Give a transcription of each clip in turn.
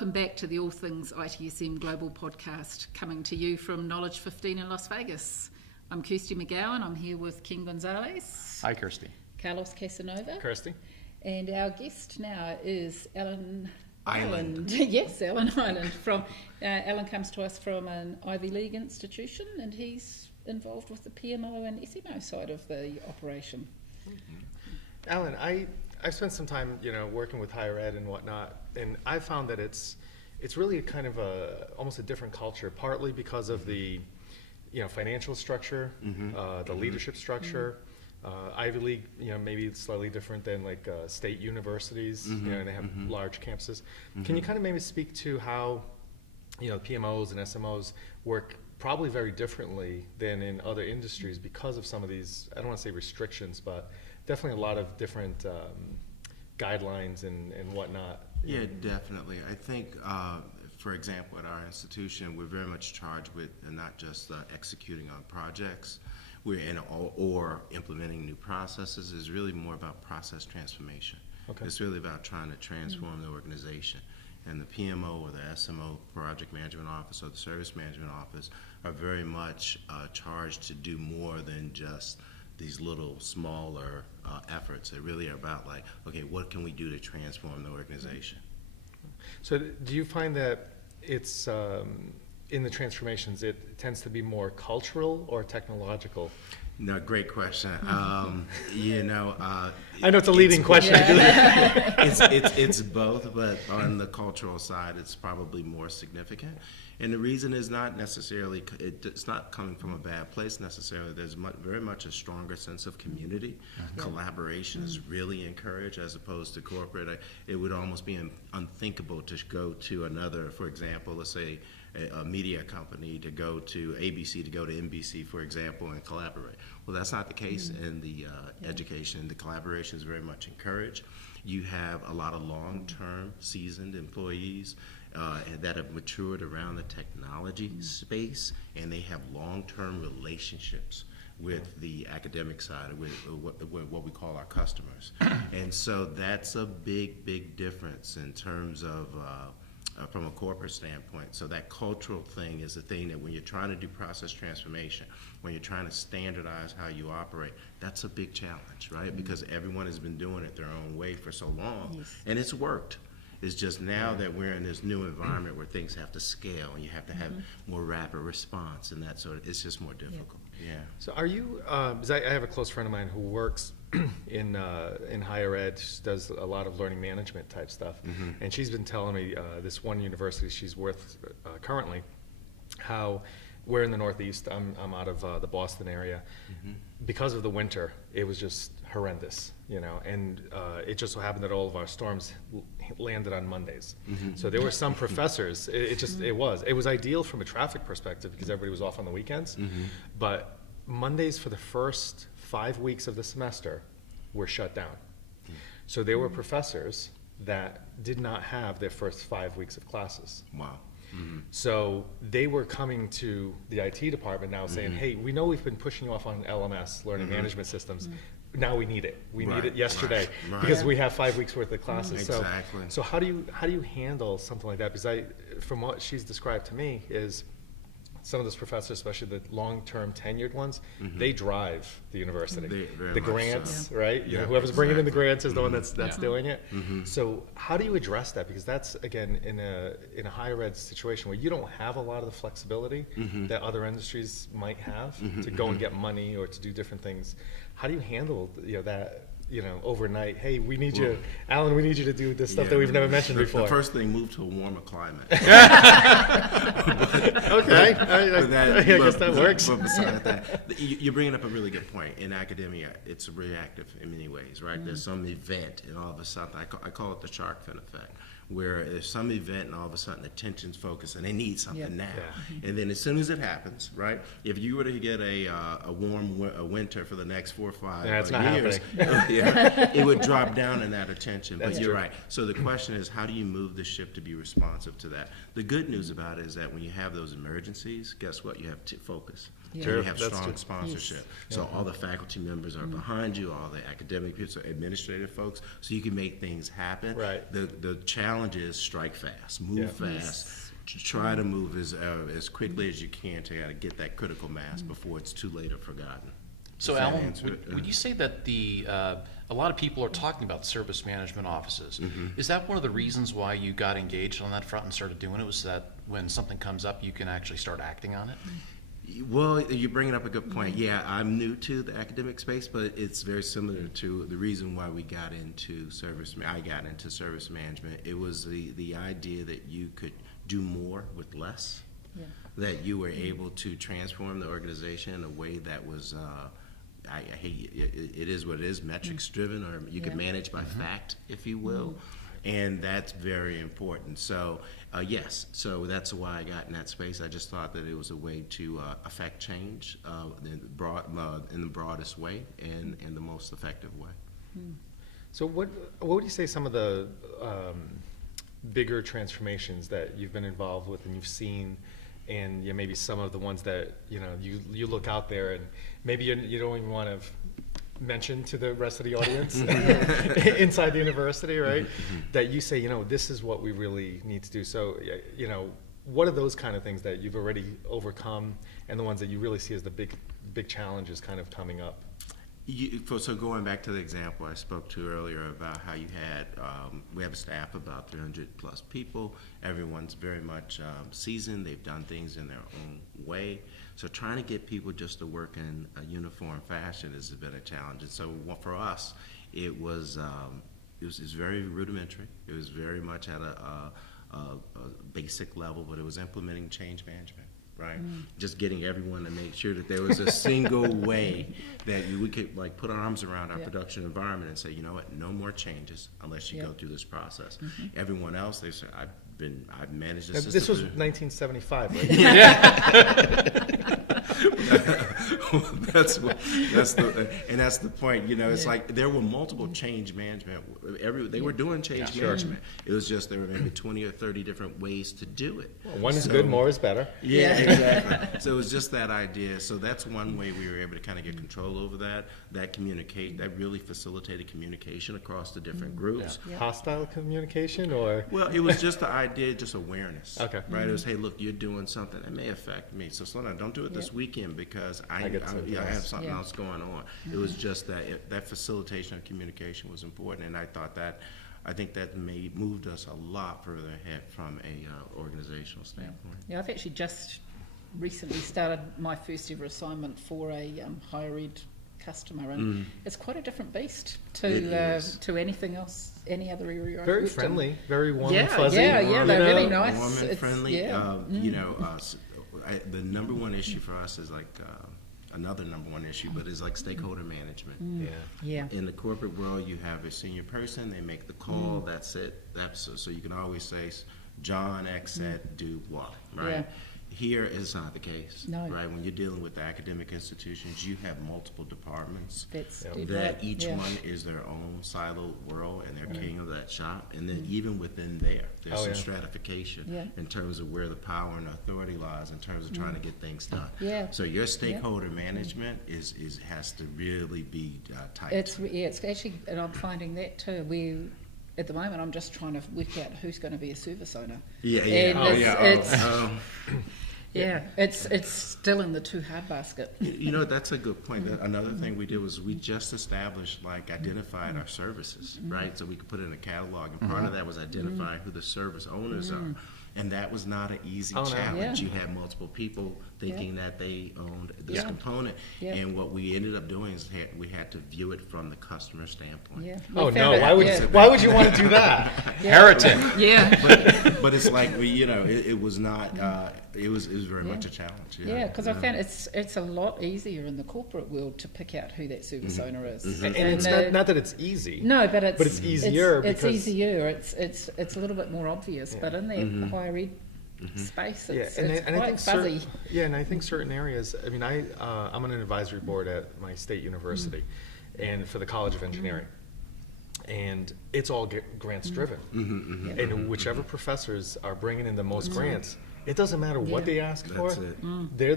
welcome back to the All Things ITSM Global podcast, coming to you from Knowledge15 in Las Vegas. I'm Kirsty McGowan. I'm here with Ken Gonzalez. Hi, Kirsty. Carlos Casanova. Kirsty. And our guest now is Eiland. Yes, Eiland. Alan comes to us from an Ivy League institution, and he's involved with the PMO and SMO side of the operation. Mm-hmm. Alan, I've spent some time, working with higher ed and whatnot, and I found that it's really a kind of almost a different culture, partly because of the, financial structure, the leadership structure. Ivy League, maybe it's slightly different than like state universities, and they have large campuses. Can you kind of maybe speak to how, PMOs and SMOs work probably very differently than in other industries because of some of these, I don't want to say restrictions, but definitely a lot of different guidelines and whatnot. Yeah, definitely. I think, for example, at our institution, we're very much charged with not just executing on projects, or implementing new processes. Is really more about process transformation. Okay. It's really about trying to transform the organization. And the PMO or the SMO, Project Management Office, or the Service Management Office are very much charged to do more than just these little smaller efforts. They really are about okay, what can we do to transform the organization? So do you find that it's, in the transformations, it tends to be more cultural or technological? No, great question. I know it's a leading question. Yeah. It's both, but on the cultural side, it's probably more significant. And the reason is not necessarily, it's not coming from a bad place necessarily. There's very much a stronger sense of community. Collaboration is really encouraged as opposed to corporate. It would almost be unthinkable to go to another, for example, let's say a media company, to go to ABC, to go to NBC, for example, and collaborate. Well, that's not the case in the education. The collaboration is very much encouraged. You have a lot of long-term seasoned employees that have matured around the technology space, and they have long-term relationships with the academic side, with what we call our customers. And so that's a big difference in terms of from a corporate standpoint. So that cultural thing is the thing that when you're trying to do process transformation, when you're trying to standardize how you operate, that's a big challenge, right? Because everyone has been doing it their own way for so long, and it's worked. It's just now that we're in this new environment where things have to scale and you have to have more rapid response and that sort of, it's just more difficult. Yeah. So are you, because I have a close friend of mine who works in higher ed. She does a lot of learning management type stuff, and she's been telling me this one university she's with currently, how we're in the Northeast. I'm out of the Boston area. Because of the winter, it was just horrendous, and it just so happened that all of our storms landed on Mondays. So there were some professors, it was ideal from a traffic perspective because everybody was off on the weekends, but Mondays for the first 5 weeks of the semester were shut down. So there were professors that did not have their first 5 weeks of classes. Wow. So they were coming to the IT department now saying, hey, we know we've been pushing you off on LMS, learning management systems. Now we need it. We need it yesterday because we have 5 weeks worth of classes. Exactly. So how do you handle something like that? Because from what she's described to me is some of those professors, especially the long-term tenured ones, they drive the university. The grants, so. Right? Whoever's bringing in the grants is the one that's doing it. So how do you address that? Because that's, again, in a higher ed situation where you don't have a lot of the flexibility that other industries might have to go and get money or to do different things. How do you handle that? Overnight, hey, we need you, Alan, we need you to do this stuff that we've never mentioned before. The first thing, move to a warmer climate. Okay, I guess that works. But besides that, you're bringing up a really good point. In academia, it's reactive in many ways, right? There's some event, and all of a sudden, I call it the shark fin effect, where there's some event and all of a sudden attention's focused and they need something now. And then as soon as it happens, right, if you were to get a warm winter for the next 4 or 5 years, it would drop down in that attention. But you're right. So the question is, how do you move the ship to be responsive to that? The good news about it is that when you have those emergencies, guess what? You have focus. Yeah. So Sure, you have that's strong true. sponsorship. So all the faculty members are behind you, all the academic people, so administrative folks, so you can make things happen. Right. The challenge is strike fast, move Yeah. fast. Try to move as quickly as you can to get that critical mass before it's too late or forgotten. So, Does that Alan, answer it? would you say that a lot of people are talking about service management offices? Is that one of the reasons why you got engaged on that front and started doing it? Was that when something comes up, you can actually start acting on it? Well, you're bringing up a good point. Yeah, I'm new to the academic space, but it's very similar to the reason why we got into I got into service management. It was the idea that you could do more with less, that you were able to transform the organization in a way that was, I hate it is what it is, metrics driven, or you could manage by fact, if you will. And that's very important. So, yes, so that's why I got in that space. I just thought that it was a way to affect change in the broadest way and in the most effective way. So what would you say some of the bigger transformations that you've been involved with and you've seen, and maybe some of the ones that you look out there and maybe you don't even want to mention to the rest of the audience inside the university, right? That you say, this is what we really need to do. So, what are those kind of things that you've already overcome, and the ones that you really see as the big challenges kind of coming up? So going back to the example I spoke to earlier about how you had, we have a staff of about 300 plus people. Everyone's very much seasoned. They've done things in their own way. So trying to get people just to work in a uniform fashion has been a challenge. And so for us, it was very rudimentary. It was very much at a basic level, but it was implementing change management. Right, just getting everyone to make sure that there was a single way that we could put our arms around our production environment and say, you know what, no more changes unless you go through this process. Everyone else, they say, I've managed this system. This was 1975, right? that's the point. It's like there were multiple change management. They were doing change management. It was just there were maybe 20 or 30 different ways to do it. Well, one is good, more is better. Yeah, exactly. So it was just that idea. So that's one way we were able to kind of get control over that really facilitated communication across the different groups. Hostile communication, or? Well, it was just the idea, just awareness. Okay. Right? It was, hey, look, you're doing something that may affect me. So slow down. Don't do it this weekend because I have something else going on. It was just that facilitation of communication was important, and I think that moved us a lot further ahead from a organizational standpoint. Yeah, I've actually just recently started my first ever assignment for a higher ed customer, and it's quite a different beast to anything else, any other area. Very friendly, very warm and yeah, fuzzy. they're really nice. Warm and friendly. The number one issue for us is another number one issue, but it's stakeholder management. Yeah. In the corporate world, you have a senior person, they make the call, that's it. So you can always say, John X said do what, right? Yeah. Here is not the case, No. right? When you're dealing with the academic institutions, you have multiple departments That's that each one is their own siloed world, and they're king of that shop. And then even within there's some stratification in terms of where the power and authority lies in terms of trying to get things done. Yeah. So your stakeholder management has to really be tight. It's actually, and I'm finding that too. At the moment, I'm just trying to work out who's going to be a service owner. It's still in the too hard basket. That's a good point. Another thing we did was we just established, identified our services, right? So we could put it in a catalog, and part of that was identifying who the service owners are. And that was not an easy challenge. You had multiple people thinking that they owned this component. And what we ended up doing is we had to view it from the customer standpoint. Why would you want to do that? Heretic. But it's it was not. It was very much a challenge. Because I found it's a lot easier in the corporate world to pick out who that service owner is. And it's not that it's easy. No, but it's easier. It's easier. It's a little bit more obvious. But in the higher ed space, it's quite fuzzy. And I think certain areas. I mean, I'm on an advisory board at my state university, and for the College of Engineering. And it's all grants driven, and whichever professors are bringing in the most grants, It doesn't matter what Yeah. they ask for. That's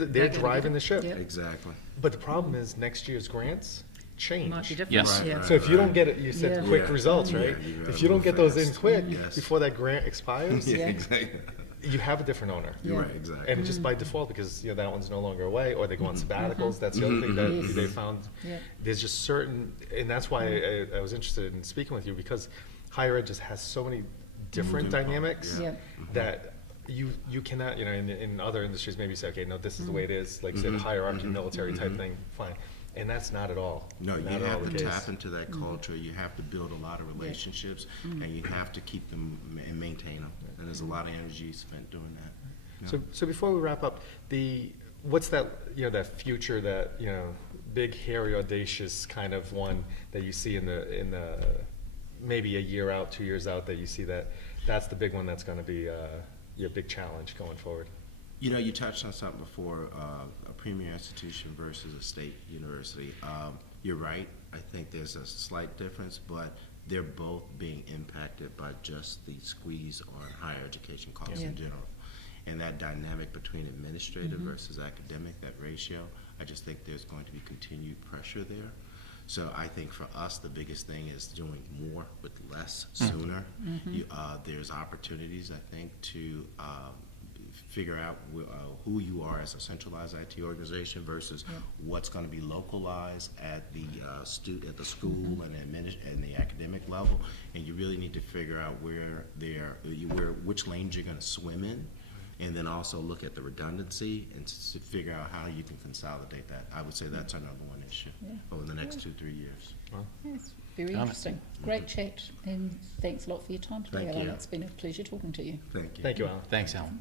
it. They're driving the ship. Yeah. Exactly. But the problem is next year's grants change. Might be different. Yes. Yeah. So if you don't get it, you said Yeah. quick Yeah. results, Yeah, right? you gotta If you don't move get those in fast. quick Yes. before that grant expires, Yeah, Yeah. exactly. you have a different owner. You're Yeah. right, exactly. And just by default, because that one's no longer away, or they go on sabbaticals. That's the other thing that Yes. they found. Yeah. There's just certain, and that's why I was interested in speaking with you, because higher ed just has so many different Moving parts, dynamics Yeah. that you cannot, in other industries maybe say, okay, no, this is the way it is, like you said, hierarchy, military type thing, fine. And that's not at all. No, you not at all have the to case. tap into that culture. You have to build a lot of relationships, and you have to keep them and maintain them. And there's a lot of energy spent doing that. Yeah. So before we wrap up, what's that, that future, that, big, hairy, audacious kind of one that you see in the maybe a year out, 2 years out, that you see that's the big one that's going to be your big challenge going forward? You touched on something before, a premier institution versus a state university. You're right. I think there's a slight difference, but they're both being impacted by just the squeeze on higher education costs Yeah. in general. And that dynamic between administrative versus academic, that ratio, I just think there's going to be continued pressure there. So I think for us, the biggest thing is doing more with less sooner. There's opportunities, I think, to figure out who you are as a centralized IT organization versus what's going to be localized at the at the school and the academic level, and you really need to figure out which lanes you're going to swim in, and then also look at the redundancy and to figure out how you can consolidate that. I would say that's our number one issue over the next 2-3 years. Yes, very interesting. Great chat, and thanks a lot for your time today, Thank Alan. you. It's been a pleasure talking to you. Thank you. Thank you, Alan. Thanks, Alan.